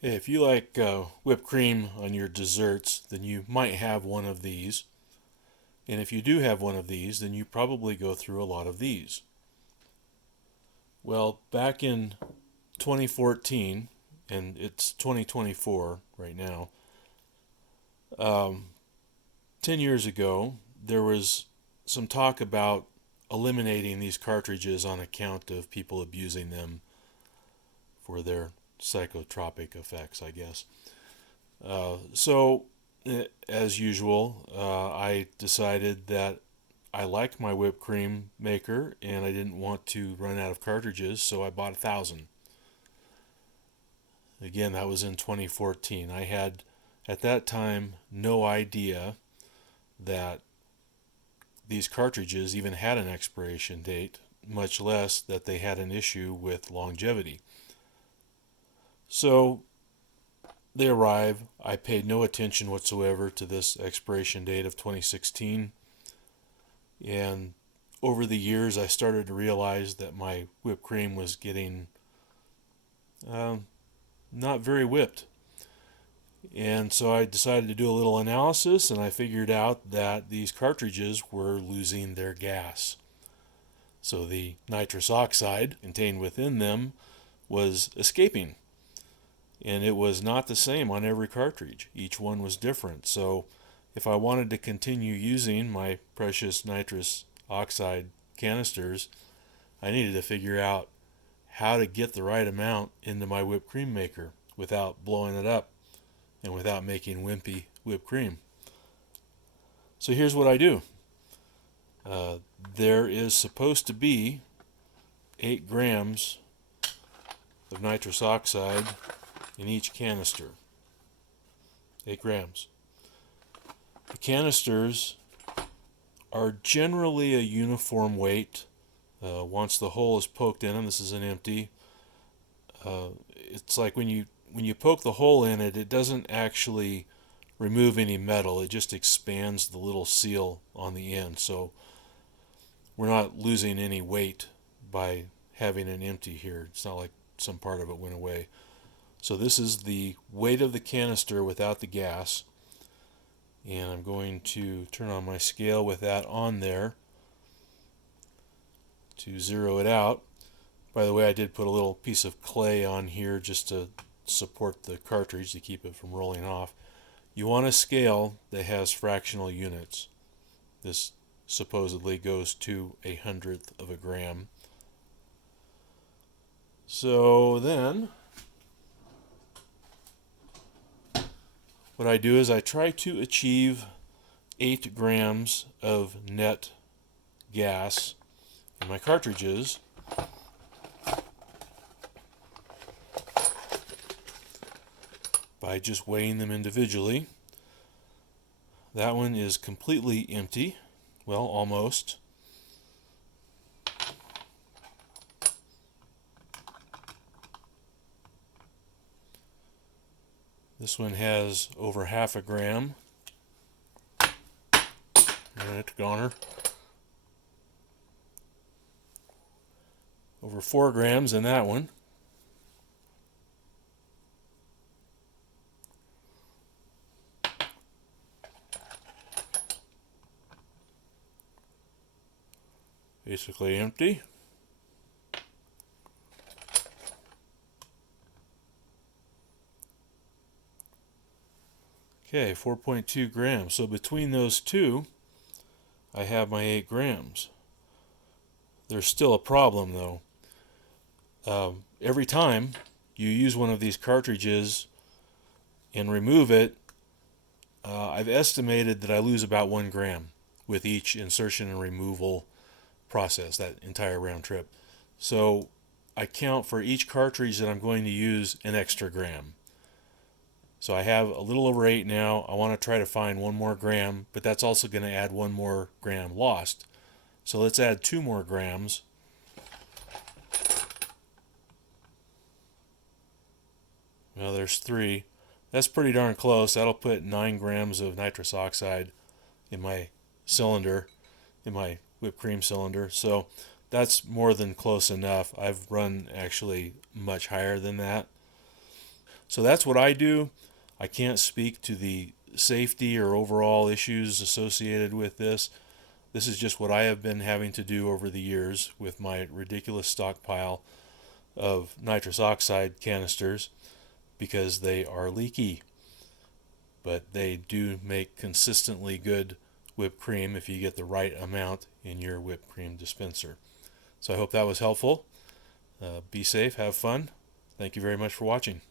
Hey, if you like whipped cream on your desserts, then you might have one of these. And if you do have one of these, then you probably go through a lot of these. Well, back in 2014, and it's 2024 right now, um, 10 years ago, there was some talk about eliminating these cartridges on account of people abusing them for their psychotropic effects, I guess. So, as usual, I decided that I liked my whipped cream maker and I didn't want to run out of cartridges, so I bought 1,000. Again, that was in 2014. I had, at that time, no idea that these cartridges even had an expiration date, much less that they had an issue with longevity. So they arrive. I paid no attention whatsoever to this expiration date of 2016. And over the years, I started to realize that my whipped cream was getting not very whipped. And so I decided to do a little analysis, and I figured out that these cartridges were losing their gas. So the nitrous oxide contained within them was escaping. And it was not the same on every cartridge. Each one was different. So if I wanted to continue using my precious nitrous oxide canisters, I needed to figure out how to get the right amount into my whipped cream maker without blowing it up and without making wimpy whipped cream. So here's what I do. There is supposed to be 8 grams of nitrous oxide in each canister. 8 grams. The canisters are generally a uniform weight. Once the hole is poked in them, this is an empty. It's like when you poke the hole in it, it doesn't actually remove any metal. It just expands the little seal on the end. So we're not losing any weight by having an empty here. It's not like some part of it went away. So this is the weight of the canister without the gas. And I'm going to turn on my scale with that on there to zero it out. By the way, I did put a little piece of clay on here just to support the cartridge to keep it from rolling off. You want a scale that has fractional units. This supposedly goes to 1/100th of a gram. So then what I do is I try to achieve 8 grams of net gas in my cartridges by just weighing them individually. That one is completely empty. Well, almost. This one has over 1/2 gram. It's goner. Over 4 grams in that one. Basically empty. Okay, 4.2 grams. So between those two, I have my 8 grams. There's still a problem though. Every time you use one of these cartridges and remove it, I've estimated that I lose about 1 gram with each insertion and removal process, that entire round trip. So I count for each cartridge that I'm going to use an extra gram. So I have a little over 8 now. I want to try to find 1 more gram, but that's also going to add 1 more gram lost. So let's add 2 more grams. Well, there's 3. That's pretty darn close. That'll put 9 grams of nitrous oxide in my cylinder, in my whipped cream cylinder. So that's more than close enough. I've run actually much higher than that. So that's what I do. I can't speak to the safety or overall issues associated with this. This is just what I have been having to do over the years with my ridiculous stockpile of nitrous oxide canisters because they are leaky. But they do make consistently good whipped cream if you get the right amount in your whipped cream dispenser. So I hope that was helpful. Be safe, have fun. Thank you very much for watching.